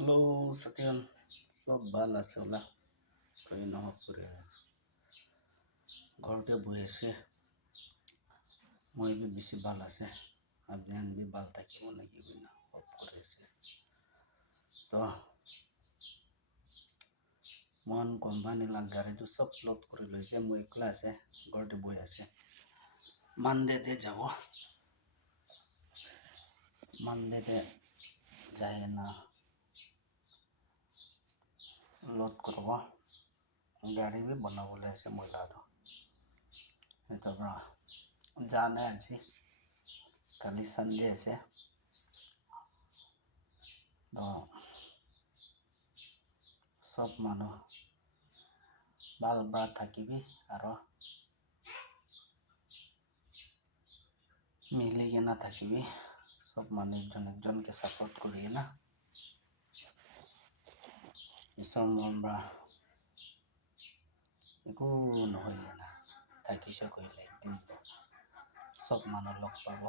Halo Satyan, চব ভাল আছে ওলা কই নহওক কৰি ঘৰতে বহি আছে মই বি বেছি ভাল আছে আপনি বি ভাল থাকিব নাকি না অফ কৰি আছে তো মন কোম্পানী লাগ গাড়ীটো চব লোড কৰি লৈছে মই একলা আছে ঘৰতে বহি আছে মানডেতে যাব মানডেতে যায় না লোড করব গাড়ি भी बनाबले আছে মহিলা তো এটা বড় জানে আছে কালি সানডে আছে তো সব মানুষ ভাল ভাল থাকিবি আৰু মিলি কেনা থাকিবি সব মানুহ একজনকে সাপোর্ট করি না সব আমরা একো নহয় না থাকিছ কইলে একদিন সব মানুহ লগ পাব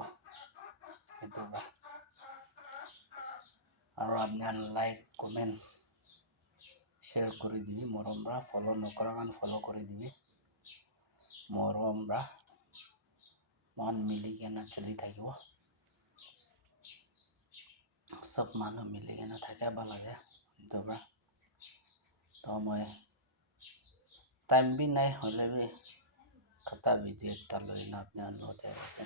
সেইটো আৰু আপনার লাইক কমেন্ট শেয়ার করে দিবি মরমরা ফলো নকরা গান ফলো করে দিবি মরমরা মন মিলি কেনা চলি থাকিব সব মানুহ মিলি কেনা থাকে ভাল লাগে dobra তো মই টাইম भी নাই হলে भी কটা ভিডিও একটা লই না আপনি আনতে আছে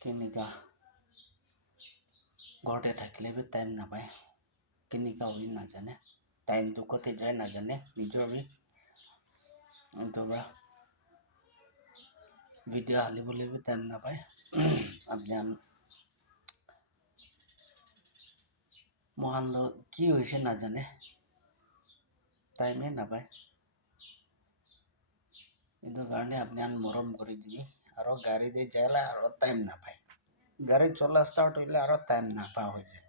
কিনিকা ঘৰতে থাকিলে भी টাইম নাপায় কিনিকা হৈ নাজানে টাইমটো কতে যায় নাজানে নিজৰ भी dobra ভিডিও হালিবলৈ भी টাইম নাপায় আপনি মহান কি হৈছে নাজানে টাইমে নাপায় কিন্তু কাৰণে আপনি মৰম কৰি দিবি আৰু গাড়ী দিয়ে যাইলে আৰু টাইম নাপায় গাড়ী চলা স্টাৰ্ট হইলে আৰু টাইম নাপা হৈ যায়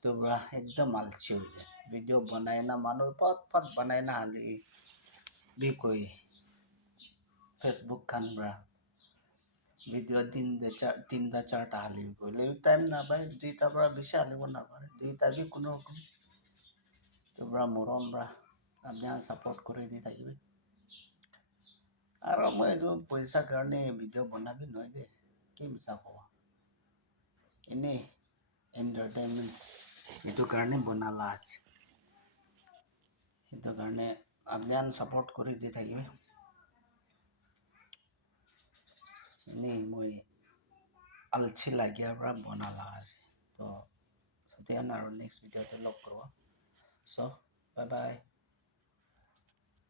তো বড়া একদম আলছি হৈ যায় ভিডিও বনাই না মানুহ পট বনাই না হালি भी कोई फेसबुक खान बड़ा ভিডিও তিনটা চারটা হালিবি কইলে টাইম না পাই দুইটা বড়া বেশি হালিব না পারে দুইটা भी কোনো রকম তো বড়া মরম বড়া আপনি সাপোর্ট করে দি থাকিবি আৰু মই এইটো পইচা কাৰণে ভিডিও বনাবি নহয় দে কি মিছা কব এনেই এন্টাৰটেইনমেন্ট এইটো কাৰণে বনালা আছে এইটো কাৰণে আপনি সাপোৰ্ট কৰে দি থাকিবি এনেই মই আলছি লাগিয়াৰ পৰা বনালা আছে তো সত্যন আৰু নেক্সট ভিডিওতে লগ কৰিব সো বাই বাই